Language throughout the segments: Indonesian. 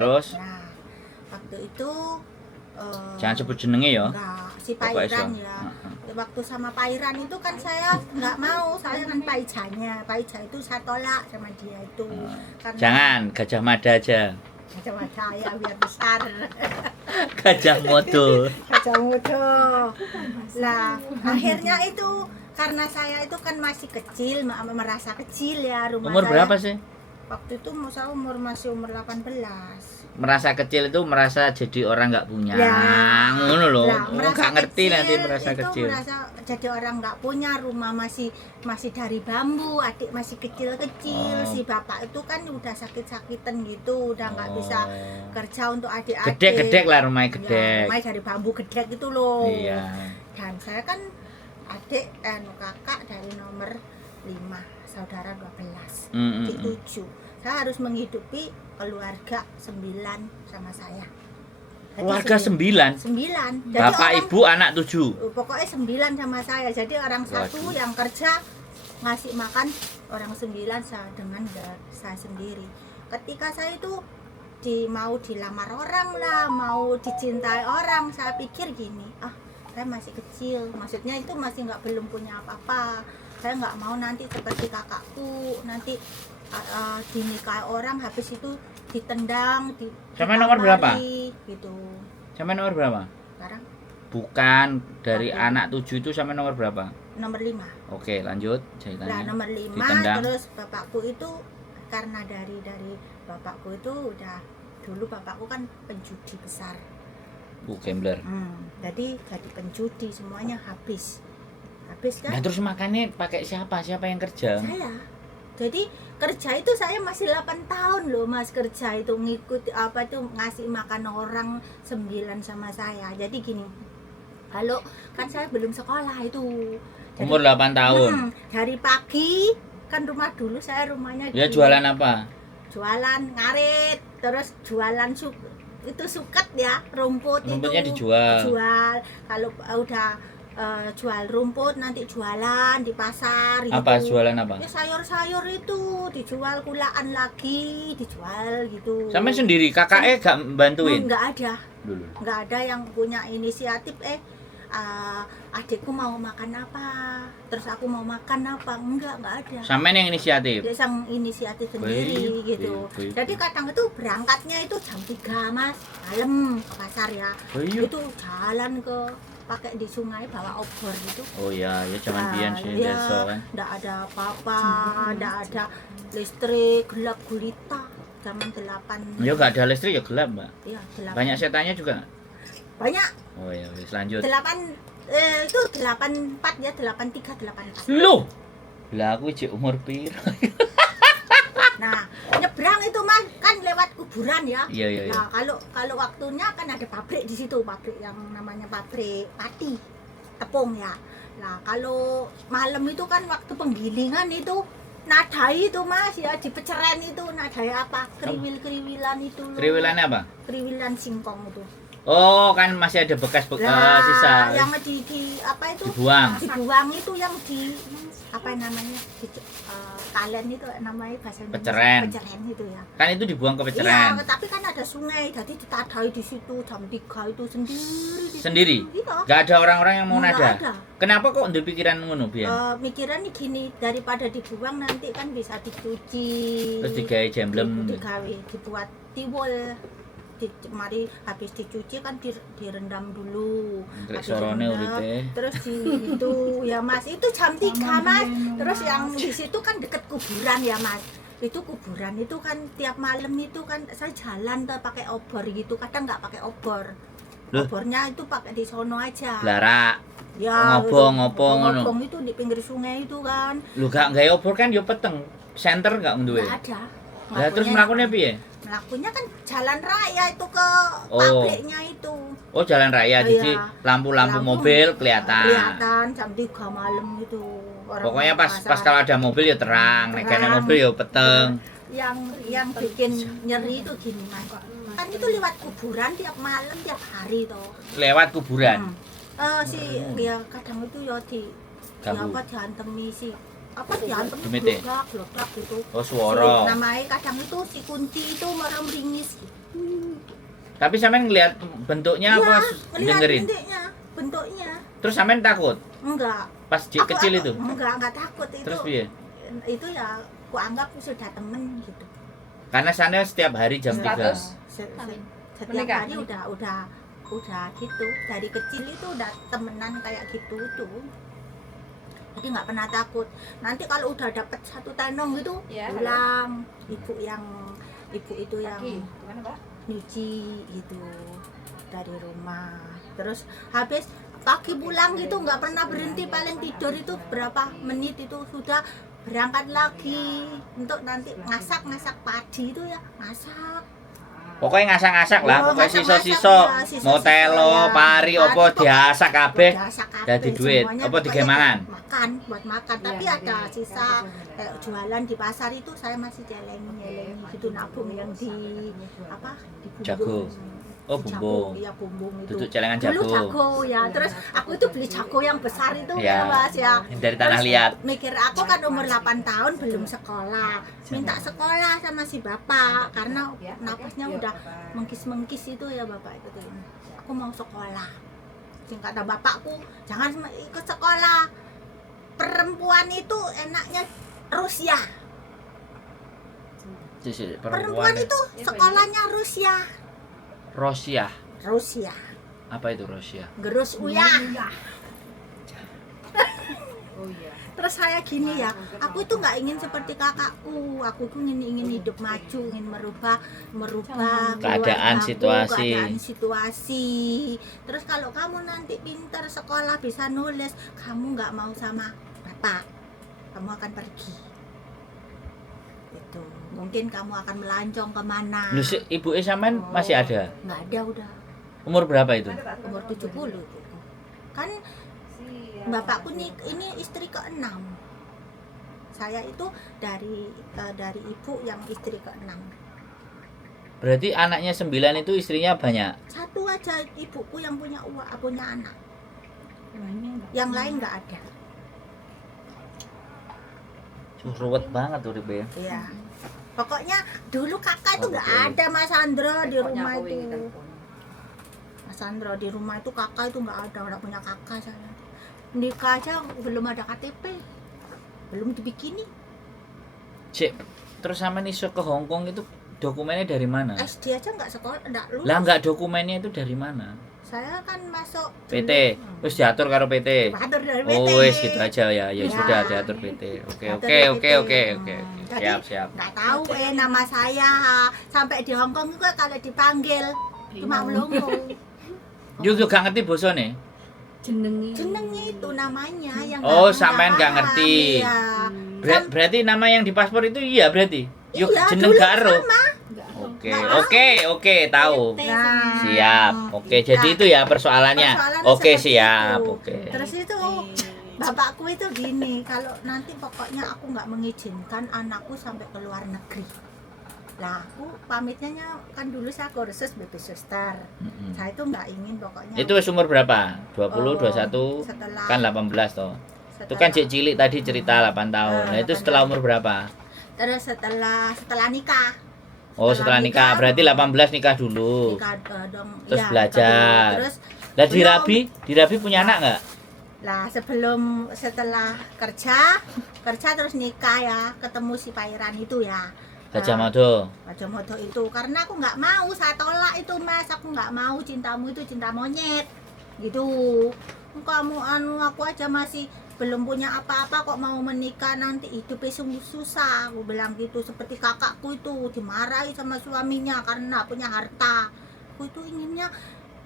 Terus? Nah, waktu itu Jangan sebut jenenge ya. enggak, si Pokoknya Pairan so. ya. Waktu sama Pairan itu kan saya nggak mau, saya kan Paijanya. Paija itu saya tolak sama dia itu. Karena Jangan, Gajah Mada aja. sama saya biar besar. Gajah Modo. Gajah muda. Lah, akhirnya itu karena saya itu kan masih kecil, merasa kecil ya rumah Umur saya. berapa sih? Waktu itu saya masih umur 18. Merasa kecil itu merasa jadi orang nggak punya. Ya, Ngono loh. lah, Nggak ngerti nanti merasa itu kecil. merasa jadi orang nggak punya, rumah masih dari bambu, adik masih kecil-kecil. Oh. Si bapak itu kan udah sakit-sakitan gitu, udah nggak bisa kerja untuk adik-adik. Gedek-gedek lah rumahnya Ya, gedek. rumahnya dari bambu gedek itu loh. Iya. Dan saya kan adik kakak dari nomor 5, saudara 12. Di 7. Saya harus menghidupi keluarga 9 sama saya. Jadi Keluarga 9. 9. Jadi Bapak, orang, ibu, anak 7. pokoknya 9 sama saya. Jadi orang satu Waduh. yang kerja ngasih makan orang 9 dengan saya sendiri. Ketika saya itu mau dilamar orang lah, mau dicintai orang, saya pikir gini, saya masih kecil, maksudnya itu masih belum punya apa-apa. Saya nggak mau nanti seperti kakakku, nanti dinikahi orang habis itu ditendang, Sama nomor berapa? gitu. Sampai nomor berapa? Sekarang Bukan dari Oke. anak 7 itu sampai nomor berapa? nomor 5. Oke, lanjut Nah, ceritanya. nomor 5 Ditendang. terus bapakku itu karena dari bapakku itu udah dulu bapakku kan penjudi besar. Gambler. Jadi penjudi semuanya habis kan. Nah, terus makannya pakai siapa? Siapa yang kerja? Saya. Jadi kerja itu saya masih 8 tahun loh Mas, kerja itu ngikut ngasih makan orang 9 sama saya. Jadi gini. Kalau kan saya belum sekolah itu. Jadi, Umur 8 tahun. dari pagi kan rumahnya rumahnya Ya jualan apa? Jualan ngarit, terus jualan itu suket ya, rumput. Rumputnya itu dijual. Kalau udah jual rumput nanti jualan di pasar gitu. Apa jualan apa? Ya sayur-sayur itu dijual, kulaan lagi dijual gitu. Sampai sendiri, kakaknya gak bantuin? Nggak ada. Dulu. Nggak ada yang punya inisiatif adikku mau makan apa, terus aku mau makan apa, nggak ada. Sampai yang inisiatif? Dia sang inisiatif sendiri gitu. baik. Jadi kadang itu berangkatnya itu jam 3 Mas, malam ke pasar ya. Iya. Itu jalan pakai di sungai bawa obor gitu. Oh ya, ya zaman biyen sih Iya, biasa kan. nggak ada apa-apa, nggak ada listrik, gelap gulita. Zaman 8. Ya gak ada listrik ya gelap, Mbak. Iya, 8. Banyak setannya juga. Banyak. Oh ya, wis lanjut. 8 itu 84 ya, 83, 84. Loh. Lah aku cek umur piro? Nah, nyebrang itu Mas kan lewat kuburan ya. Iya. Nah, kalau waktunya kan ada pabrik di situ, pabrik yang namanya pabrik pati tepung ya. Nah, kalau malam itu kan waktu penggilingan itu nadai itu Mas ya, di peceren itu nadai apa? Kriwil-kriwilan itu loh. Kriwilannya apa? Kriwilan singkong itu. Oh, kan masih ada bekas sisa. Yang di apa itu? Dibuang. Dibuang itu yang di apa namanya? Kalen itu namanya bahasa Indonesia. Peceren. Peceren itu ya. Kan itu dibuang ke Iya, peceren. tapi kan ada sungai, jadi ditadai di situ jam 3 itu sendiri. di Sendiri? situ. Iya. Gak ada orang-orang yang mau Nggak nada. ada. Kenapa kok untuk pikiran ngono, Bian? Mikiran nih gini, daripada dibuang nanti kan bisa dicuci. Terus digawe jemblem. Digawe, dibuat tiwul. Mari habis dicuci kan direndam dulu. Ngkrek Habis sorone direndam, uripe. terus itu ya Mas, itu jam 3 Mas. Terus yang di situ kan deket kuburan ya Mas. Itu kuburan itu kan tiap malam itu kan saya jalan tuh pakai obor gitu, kadang nggak pakai obor. Loh? Obornya itu pakai di sono aja. Lara. Ya, ngobong ngono. ngobong itu di pinggir sungai itu kan. Lu gak gawe obor kan yo peteng. Senter gak duwe. Nggak ada. Lah terus mlakune piye? Melakunya kan jalan raya itu ke Oh. pabriknya itu. Oh, jalan raya, jadi Iya. lampu-lampu mobil kelihatan. Kelihatan jam 3 malam gitu. Pokoknya pas kalau ada mobil ya terang, nek kene mobil ya peteng. Yang bikin nyeri itu gini Mas. Kan itu lewat kuburan tiap malam tiap hari toh. Lewat kuburan. Ya kadang itu ya Ganggu. diantemi sih. Apa diantemi Demite. glogak gitu. Oh, suara. Namanya kadang itu si kunci itu merem ringis. Tapi sampean ngelihat bentuknya Iya, apa ngelihat dengerin? bentuknya. Terus sampean takut Enggak. pas kecil itu? Enggak takut itu. Terus piye? Itu ya aku anggap sudah temen gitu. Karena sana setiap hari jam 3. Status? Setiap Menikah? hari udah gitu. Dari kecil itu udah temenan kayak gitu tuh. Jadi nggak pernah takut. Nanti kalau udah dapet 1 tenong gitu, Ya, pulang ibu itu yang Kaki. Gimana, Pak? nyuci gitu dari rumah. Terus habis pagi pulang gitu nggak pernah berhenti, paling tidur itu berapa menit itu sudah berangkat lagi untuk nanti masak padi itu ya, masak. Pokoknya ngasak-ngasak lah, Oh, pokoknya ngasak-ngasak, siso-siso, ya, siso-siso, mau telo, ya. pari, Padi opo kok diasak kabeh. Diasak kabeh, Jadi duit. semuanya Apa pokoknya digemangan? buat makan. Tapi Iya, ada iya. sisa kayak jualan di pasar itu saya masih nyelengi gitu, nabung yang di apa di bumbung. Jagung. Oh, Di bumbung. jagung, iya bumbung itu. Duduk celengan Dulu jagung. jago ya, terus aku itu beli jago yang besar itu Ya. ya Mas ya. Dari tanah Terus liat. Mikir aku kan umur 8 tahun belum sekolah, minta sekolah sama si bapak karena napasnya udah mengkis itu ya bapak itu tuh. Aku mau sekolah. Singkat kata bapakku, jangan ikut sekolah. Perempuan itu enaknya Rusia. Perempuan itu sekolahnya Rusia. Rusia. Rusia. Apa itu Rusia? Gerus uya. Oh iya. Terus saya gini ya, aku itu nggak ingin seperti kakakku. Aku tuh ingin hidup maju, ingin merubah Keadaan, keluargaku, keadaan situasi. Terus kalau kamu nanti pintar sekolah bisa nulis, kamu nggak mau sama bapak, kamu akan pergi. Itu mungkin kamu akan melancong kemana? Lu ibu sampean masih ada? Nggak ada udah Umur berapa itu? umur 70 gitu. Kan bapakku nih ini istri ke-6. Saya itu dari ibu yang istri ke-6. Berarti anaknya 9 itu istrinya banyak. Satu aja ibuku yang punya anak. Yang lain nggak ada. Ruwet banget urip ya. Iya. Pokoknya dulu kakak itu Oh, nggak betul. ada Mas Sandro di rumah Pokoknya aku itu. ingin Mas Sandro di rumah itu kakak itu nggak ada punya kakak saya. Nikah aja belum ada KTP. Belum dibikini. Cek, terus sampean iso ke Hong Kong itu dokumennya dari mana? SD aja nggak sekolah, nggak lulus. Lah enggak dokumennya itu dari mana? Saya kan masuk PT. Wis diatur karo PT. Diatur dari PT. Oh, wis gitu aja ya. Ya Ya. sudah diatur PT. Oke, Diatur oke, dari oke, PT. oke, oke. Jadi, Siap, siap. nggak tahu nama saya sampai di Hong Kong juga kalau dipanggil cuma melongo. Yo gak ngerti bosone. Jenengnya itu namanya yang Oh, nggak sampean nggak paham, ngerti. iya. Berarti nama yang di paspor itu iya berarti. Yo Iya, jeneng dulu karo. sama. Oke, Nggak oke, oke, tahu. Nah, Siap. Oke, jadi Nah, itu ya persoalannya. persoalannya Oke, seperti siap. itu. Oke. Terus itu bapakku itu gini, kalau nanti pokoknya aku nggak mengizinkan anakku sampai ke luar negeri. Lah, aku pamitnya kan dulu saya kursus baby sister. Mm-mm. Saya itu nggak ingin pokoknya. Itu wis umur berapa? 20, Oh, 21, setelah- kan 18 toh. Itu setelah- kan cek cilik tadi cerita 8 tahun. Nah, itu 8 setelah tahun. umur berapa? Terus setelah nikah. Oh, setelah nikah. Berarti 18 nikah dulu. Nikah dong. Terus iya, belajar. nikah dulu. Terus Lah di belum. Rabi punya anak enggak? lah setelah kerja terus nikah ya, ketemu si Pairan itu ya. Gajah Nah, Mada. Gajah Mada itu karena aku nggak mau, saya tolak itu Mas, aku nggak mau, cintamu itu cinta monyet gitu. Kamu aku aja masih belum punya apa-apa kok mau menikah, nanti hidupnya sungguh susah, aku bilang gitu. Seperti kakakku itu dimarahi sama suaminya karena punya harta. Aku itu inginnya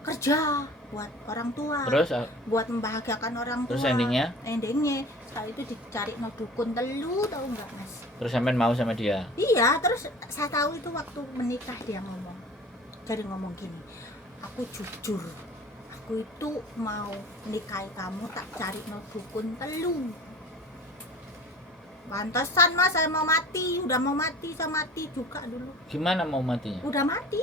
kerja buat orang tua, Terus buat membahagiakan orang tua. terus endingnya? Endingnya saya itu dicari no dukun telu, tahu nggak Mas? Terus sampean mau sama dia? Iya, terus saya tahu itu waktu menikah dia ngomong. Jadi ngomong gini, aku jujur, aku itu mau nikahi kamu tak cari no dukun telu. Pantesan Mas, saya mau mati, udah mau mati, saya mati juga dulu. Gimana mau matinya? Udah mati.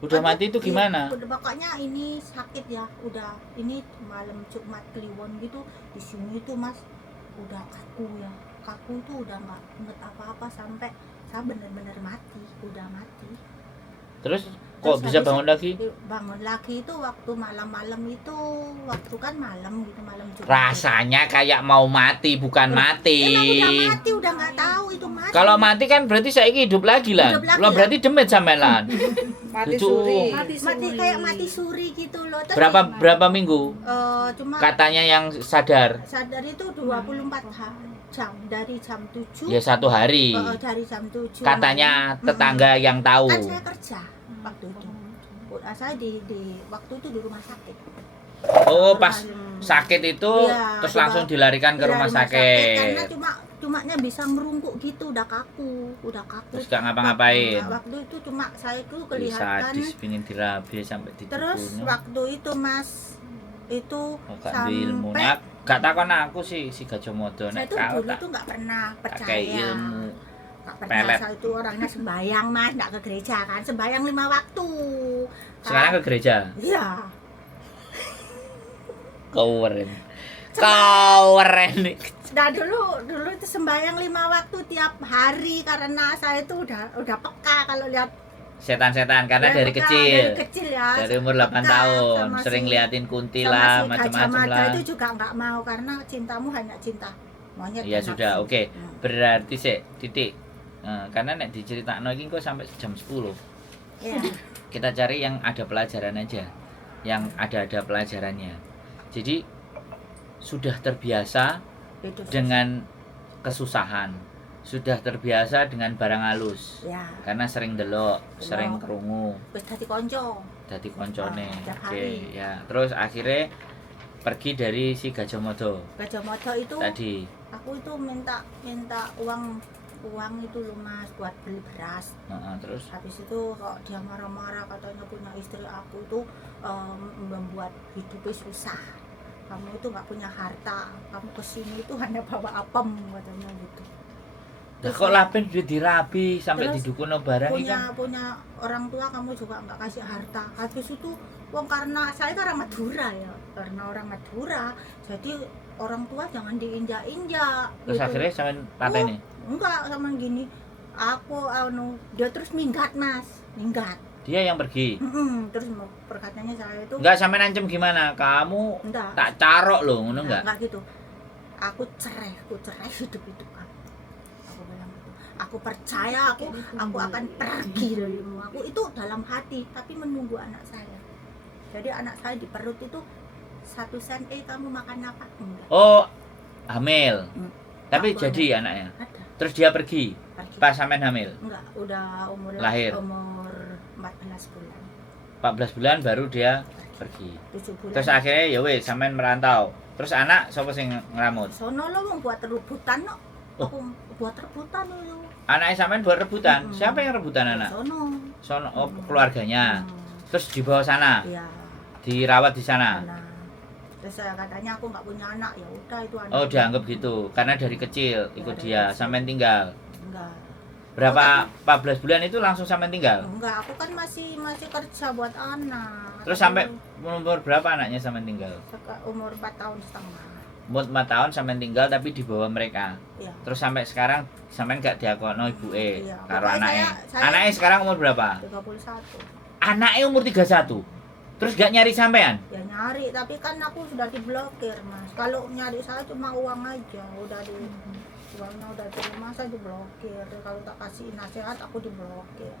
Udah Aduh, mati itu gimana? Udah, pokoknya ini sakit ya, udah ini malam Jumat Kliwon gitu, di sini itu Mas udah kaku ya, kaku itu udah nggak inget apa-apa sampai saya bener-bener mati, udah mati. Terus Kok Terus bisa habis bangun lagi? bangun lagi itu waktu malam-malam itu, waktu kan malam gitu, malam Jumat. Rasanya kayak mau mati, bukan mati. Emang udah mati, udah nggak tahu itu mati. Kalau mati kan berarti saya hidup lagi lah. Hidup lagi Lo lah. berarti demit sampean lah. Mati Lucu. suri. mati kayak mati suri gitu loh. Terus, Berapa minggu? cuma Katanya yang sadar. sadar itu 24 jam dari jam 7. Ya 1 hari. Dari jam 7. Katanya tetangga yang tahu. Kan saya kerja waktu itu. Saya di waktu itu di rumah sakit. Oh, pas sakit itu Iya, terus coba langsung dilarikan ke Iya, rumah karena sakit. cumanya bisa ngerungkuk gitu, udah kaku. Terus gak ngapa-ngapain. Waktu itu cuma saya itu Ih, kelihatan. sadis pingin dirabi sampai Terus dibunuh. waktu itu Mas itu Oh, gak ambil ilmu. Nah, gak takon aku sih si Gajomodo saya nek tuh kau dulu tak tuh nggak pernah pakai percaya. ilmu. Nggak pelet. percaya, saya itu orangnya sembayang Mas, nggak ke gereja kan, sembayang 5 waktu. Sekarang ke gereja. Iya. Keren. Keren. Nah dulu itu sembayang 5 waktu tiap hari karena saya itu udah peka kalau lihat Setan-setan karena ya, dari peka, kecil. dari kecil ya. Dari umur 8 Peka tahun sama sering si- liatin kunti sama lah, si macam-macam Gajah Mada lah. itu juga nggak mau karena cintamu hanya cinta monyet. Ya dan sudah, nafsu. oke. Hmm. Berarti sih titik. Karena nek diceritakno iki kok sampai jam 10. Ya. Kita cari yang ada pelajaran aja. Yang ada pelajarannya. Jadi sudah terbiasa Itu dengan kesusahan. Sudah terbiasa dengan barang halus. ya Karena sering delok, sering Delok. krungu, wis dadi konco. dadi koncone. Tiap Oke, hari. ya. Terus akhirnya pergi dari si Gajomodo Gajah Mada itu tadi. aku itu minta uang itu loh Mas buat beli beras. Terus Habis itu kok dia marah-marah katanya punya istri aku tuh membuat hidupnya susah. Kamu itu nggak punya harta, kamu kesini itu hanya bawa apem katanya gitu. lah kok lapen duit dirabi sampai Terus didukuno barang iki kan. punya orang tua kamu juga nggak kasih harta. Habis itu wong karena saya itu orang Madura ya, karena orang Madura jadi orang tua jangan diinjak-injak. Terus gitu. akhirnya sampean pateni. Enggak sama gini. Dia terus minggat Mas, minggat. Dia yang pergi. Terus perkataannya saya itu Enggak sampe nancem gimana? Kamu enggak, tak carok loh, ngono enggak? enggak gitu. Aku cerai hidup itu kan. Aku bilang gitu. Aku percaya aku akan pergi dari rumah. Aku itu dalam hati tapi menunggu anak saya. Jadi anak saya di perut itu 1 sen, kamu makan apa? Enggak. Oh, hamil. Tapi Aku jadi anaknya. Ada. Terus dia pergi. Pergi. Pas sampean hamil. Enggak, udah Lahir. umur 14 bulan. 14 bulan baru dia pergi. 7 bulan. Terus akhirnya ya wis sampean merantau. Terus anak sapa sing ngramut? Sono lo mau buat rebutan no. Oh. Aku buat rebutan itu. Anaknya sampean buat rebutan. Siapa yang rebutan anak? Sono. Sono oh, keluarganya. Terus dibawa sana, Iya. dirawat di sana. Nah. Terus saya katanya aku nggak punya anak, ya udah itu anak. Oh, dianggap gitu. Karena dari kecil ikut dia sampean tinggal. Enggak. Berapa 14 bulan itu langsung sampean tinggal? Enggak, aku kan masih kerja buat anak. Terus sampai umur berapa anaknya sampean tinggal? Umur 4 tahun setengah. Umur 4 tahun sampean tinggal tapi di bawah mereka. Iya. Terus sampai sekarang sampean gak diakono ibuke Iya. karo Pokoknya anaknya. saya- Anaknya sekarang umur berapa? 31. Anaknya umur 31. Terus gak nyari sampean? Ya nyari, tapi kan aku sudah diblokir Mas. Kalau nyari saya cuma uang aja, udah di uangnya udah di rumah saya diblokir. Kalau tak kasih nasihat aku diblokir.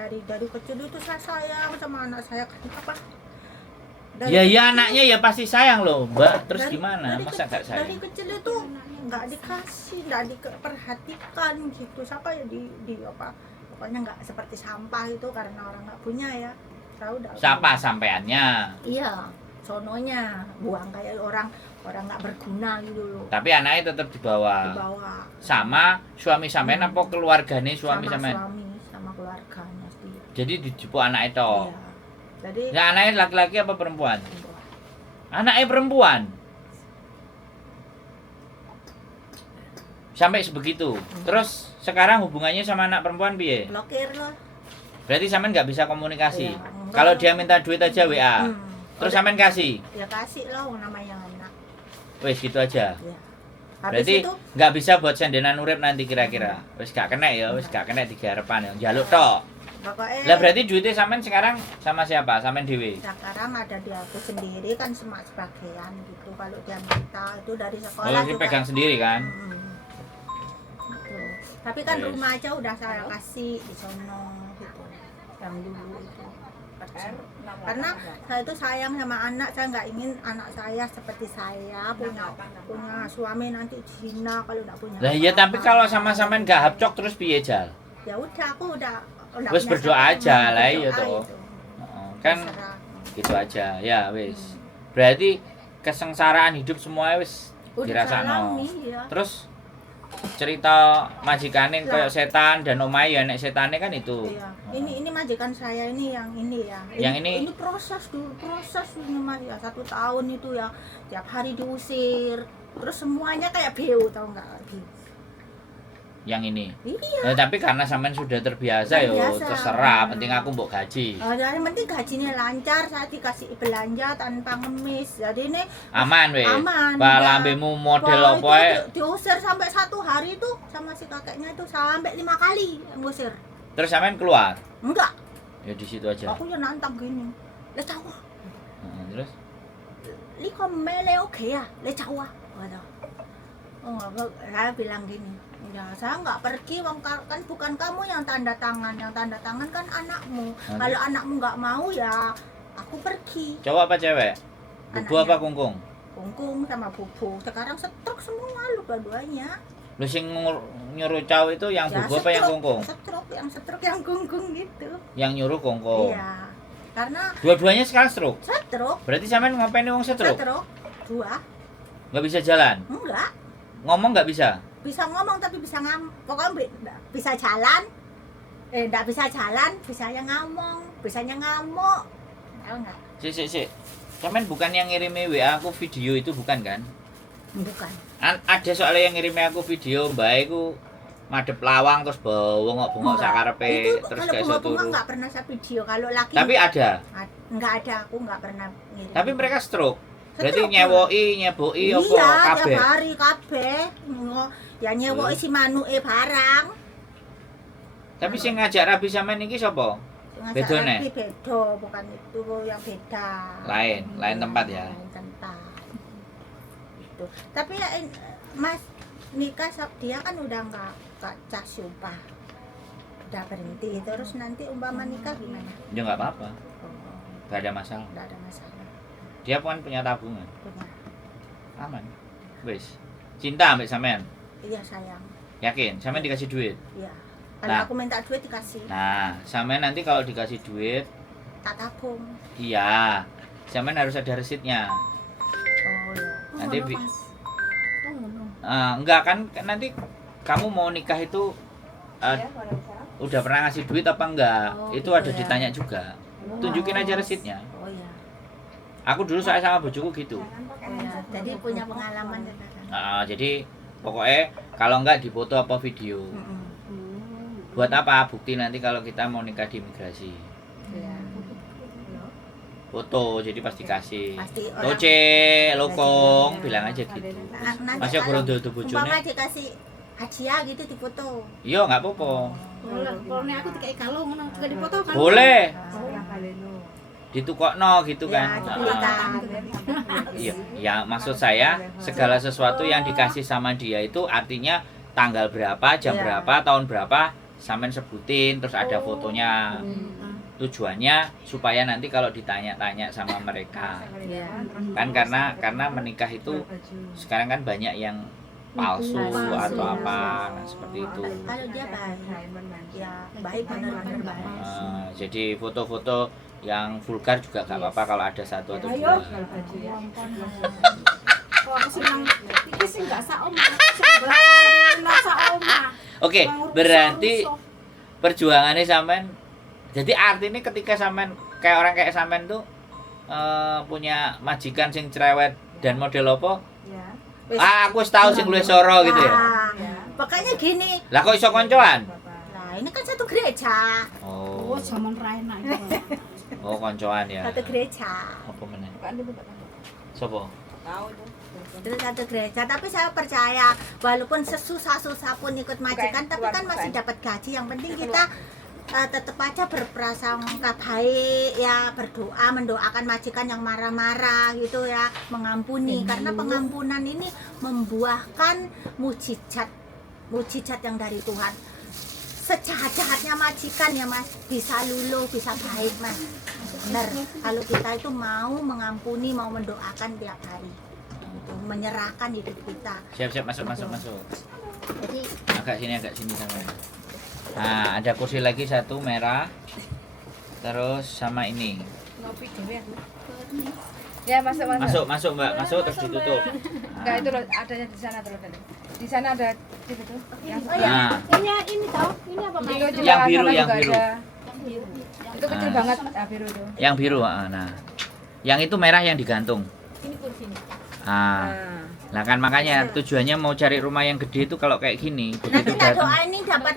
Dari kecil itu saya sayang sama anak saya kan apa? Ya ya anaknya ya pasti sayang loh, Mbak. Terus dari- gimana? dari Masa kecil- gak sayang? Dari kecil itu nggak dikasih, nggak diperhatikan gitu. Siapa ya di apa? Pokoknya nggak seperti sampah itu karena orang nggak punya ya. Saya udah. Siapa sampeannya? Iya, sononya buang kayak orang nggak berguna gitu loh. Tapi anaknya tetap dibawa. Dibawa Sama suami sampean apa keluarganya suami sama sampean? suami sama keluarganya sendiri. Jadi dijupuk anak itu. Iya. Jadi Ya anaknya laki-laki apa perempuan? dibawa. Anaknya perempuan. Sampai sebegitu. Terus sekarang hubungannya sama anak perempuan piye? Blokir loh. Berarti sampean nggak bisa komunikasi. Iya, enggak. Kalau dia minta duit aja WA. Hmm. Terus sampean kasih. Ya kasih loh namanya anak. Wes gitu aja. Ya. Habis Berarti itu nggak bisa buat sendenan urip nanti kira-kira. Wes gak kena ya, wes gak kena digarepan ya. Njaluk tok. Pokoknya Lah berarti duitnya sampean sekarang sama siapa? Sampean dhewe. sekarang ada di aku sendiri kan sebagian gitu. Kalau dia minta itu dari Oh, sekolah ini juga. pegang sendiri kan? Gitu. Tapi kan Yes. rumah aja udah saya kasih di sono gitu. Yang dulu itu. Karena saya itu sayang sama anak, saya nggak ingin anak saya seperti saya punya suami nanti Cina kalau nggak punya. Lah iya tapi apa-apa. kalau sama sampean gak hapcok terus piye Jal? Ya udah aku udah Wes punya berdoa siapa, aja lah, berdoa iya toh. itu. Heeh, kan Terserah. gitu aja ya wis. Berarti kesengsaraan hidup semua wis Udah dirasakno. alami, ya. Terus cerita majikane Lah. kayak setan dan omahe ya nek setane kan itu. Iya. Heeh. Ini majikan saya ini yang ini ya. Yang ini- proses ini Mas ya 1 tahun itu ya tiap hari diusir. Terus semuanya kayak beo tau nggak? Beo. Yang ini. Iya. Nah, tapi karena sampean sudah terbiasa yo Terbiasa. terserah, penting aku mbok gaji. Yang penting gajinya lancar, saya dikasih belanja tanpa ngemis. Jadi ini Aman weh. aman. Ba ya. lambemu model Wah, apa itu ae. diusir sampai 1 hari itu sama si kakeknya itu sampai 5 kali ngusir. Terus sampean keluar. Enggak, Ya di situ aja. aku ya nantang gini. Le cawa, Heeh, terus li komme le oke ya, le cawa. Waduh. Oh, saya bilang gini. Ya, saya nggak pergi, wong kan bukan kamu yang tanda tangan kan anakmu. Nanti- Kalau anakmu nggak mau ya aku pergi. cowok apa cewek? Bubu Anaknya. apa kungkung? Kungkung sama bubu. Sekarang stroke semua lu dua-duanya. Lu sing nyuruh cowok itu yang Ya, bubu apa yang kungkung? Stroke yang kungkung gitu. Yang nyuruh kungkung. Iya. Karena Dua-duanya sekarang stroke. stroke, Berarti sampean ngapain wong stroke? stroke 2 Nggak bisa jalan. enggak. Ngomong nggak bisa. Bisa ngomong tapi bisa pokoknya bisa jalan. Enggak bisa jalan, bisanya ngomong, bisanya ngamuk. Tahu enggak? Sik. Sampean bukan yang ngirimi WA aku video itu bukan kan? Bukan. Ada soalnya yang ngirimi aku video mbak iku madep lawang terus bengok-bengok sak karepe Itu terus kalau gak iso bunga-bunga turu. enggak pernah saya video. Kalau lagi Tapi ada. enggak ada, aku enggak pernah ngirim. Tapi mereka stroke. Berarti Stroke, nyeboki apa iya, kabeh? tiap hari kabeh. Ya nyewoki si manuke barang. Tapi sing ngajak rabi sampean iki sapa? Beda, Nek? Beda, bukan itu yang beda. Lain tempat ya? Lain tempat. Itu. Tapi ya, Mas nikah dia kan udah enggak cah sumpah. Udah berhenti. Terus nanti umpama nikah gimana? Ya nggak apa-apa. Oh, Gak ada masalah. enggak ada masalah. Dia kan punya tabungan. Punya. Aman. Wis. Cinta ambek sampean. Iya sayang. Yakin? Sampean dikasih duit. Iya. Kalau Nah. aku minta duit dikasih. Nah, sampean nanti kalau dikasih duit, Tak tabung. iya. Sampean harus ada resitnya. Oh iya. Nanti ngono, bi- Mas. Oh, ngono. Enggak kan nanti kamu mau nikah itu Ya, pada usaha. udah pernah ngasih duit apa enggak? Oh, Itu gitu ada ya. ditanya juga. Tunjukin aja resitnya. Oh iya. Aku dulu saya sama bojoku gitu. Jangan pakai Oh, iya. handset, Jadi baru punya foto. pengalaman ya kan. Jadi pokoknya kalau enggak dipoto apa video. Buat apa? Bukti nanti kalau kita mau nikah di imigrasi. Iya. Foto, jadi pasti kasih. Pasti orang- Loce, lokong, Iya. bilang aja gitu. Nah, nanti Masih kalau kurang dodo bojone. umpama dikasih hadiah gitu difoto. Iya, enggak apa-apa. Kalau nek aku dikai kalung ngono juga dipoto kan. Boleh. Oh, yang kaleno. Ditukokno gitu Ya, kan. dipilihan. Iya, ya maksud saya segala sesuatu yang dikasih sama dia itu artinya tanggal berapa, jam Iya. berapa, tahun berapa, sampean sebutin terus ada fotonya. Tujuannya supaya nanti kalau ditanya-tanya sama mereka. Iya. Kan karena menikah itu sekarang kan banyak yang palsu Palsu, atau ya. apa, nah seperti itu. Kalau dia baik, ya baik benar-benar baik. Jadi foto-foto yang vulgar juga gak apa-apa kalau ada satu atau Ayo, dua. kalau baju ya. Oh, aku senang iki sing gak sak omah. Sing sak omah. Oke, berarti perjuangannya sampean. Jadi artinya ketika sampean kayak orang kayak sampean tuh punya majikan sing cerewet dan model apa? Ya. Wis. Aku wis tahu sing luwih soro gitu ya. Nah, Ya. pokoknya gini. Lah kok iso koncoan? Bapak. Nah, ini kan satu gereja. Oh, Oh. zaman ra enak itu. Oh, koncoan ya. Satu gereja. Apa meneh? Bukan dulu, Pak. Sopo? Tahu itu. Itu satu gereja, tapi saya percaya walaupun sesusah-susah pun ikut majikan, tapi kan masih dapat gaji. Yang penting kita tetap aja berprasangka baik ya, berdoa mendoakan majikan yang marah-marah gitu ya, mengampuni, karena pengampunan ini membuahkan mujizat yang dari Tuhan. Sejahat-jahatnya majikan ya Mas, bisa luluh, bisa baik Mas. Benar, kalau kita itu mau mengampuni, mau mendoakan tiap hari gitu, menyerahkan hidup kita. Siap masuk. Jadi Agak sini sampean. Nah, ada kursi lagi satu merah. Terus sama ini. Ngopi dhewe aku. Ya, masuk. Masuk Mbak, masuk terus ditutup. Enggak, itu loh, adanya di sana tuh. Di sana ada itu tuh. Yang Nah, Ini tahu, ini apa itu Mas? juga Yang biru, sana yang juga biru. ada. Itu kecil Ah. banget, biru itu. yang biru, nah. Yang itu merah yang digantung. Ini kursi ini. Ah, lah kan makanya tujuannya mau cari rumah yang gede itu kalau kayak gini, nanti begitu tak datang. doa ini dapat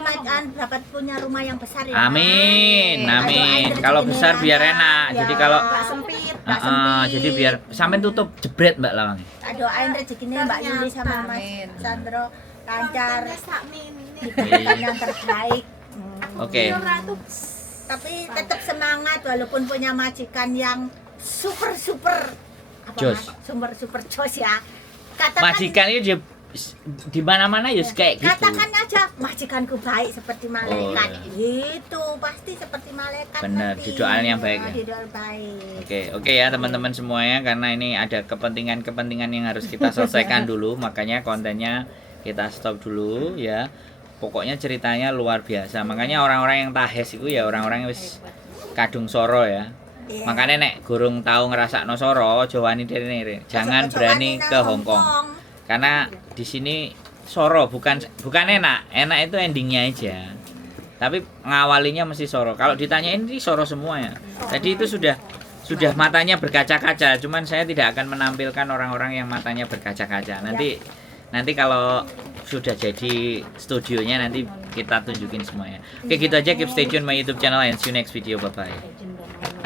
punya rumah yang besar ya. Amin, Mas. amin. Doain Kalau rezekinya besar biar lancar, enak. ya. Jadi kalau Nggak sempit, nggak sempit. jadi biar sampean tutup jebret Mbak Lawang. Tak doain rezekinya Mbak Yuli sama Mas Amin. Sandro lancar, Sakmin. diberikan yang terbaik. Oke. Tapi tetap semangat walaupun punya majikan yang super apa Jos. Mas? Super jos ya. Katakan Majikan itu di mana-mana ya kayak gitu. Katakan aja majikanku baik seperti malaikat. Oh, Gitu, pasti seperti malaikat. Benar, nanti. didoain yang baik ya. Didoain baik. Oke ya teman-teman semuanya, karena ini ada kepentingan yang harus kita selesaikan dulu, makanya kontennya kita stop dulu ya. Pokoknya ceritanya luar biasa. Makanya orang-orang yang tahes itu ya orang-orang yang wis kadung soro ya. Iya. Makanya nek gurung tahu ngerasakno soro, jawani dene. Jangan Ojo-ojo berani wani nang ke Hong Kong. Karena di sini soro bukan enak itu endingnya aja. Tapi ngawalinya mesti soro. Kalau ditanyain ini soro semua ya. Jadi itu sudah matanya berkaca-kaca. Cuman saya tidak akan menampilkan orang-orang yang matanya berkaca-kaca. Nanti kalau sudah jadi studionya nanti kita tunjukin semuanya. Oke, gitu aja, keep stay tune my YouTube channel and see you next video. Bye bye.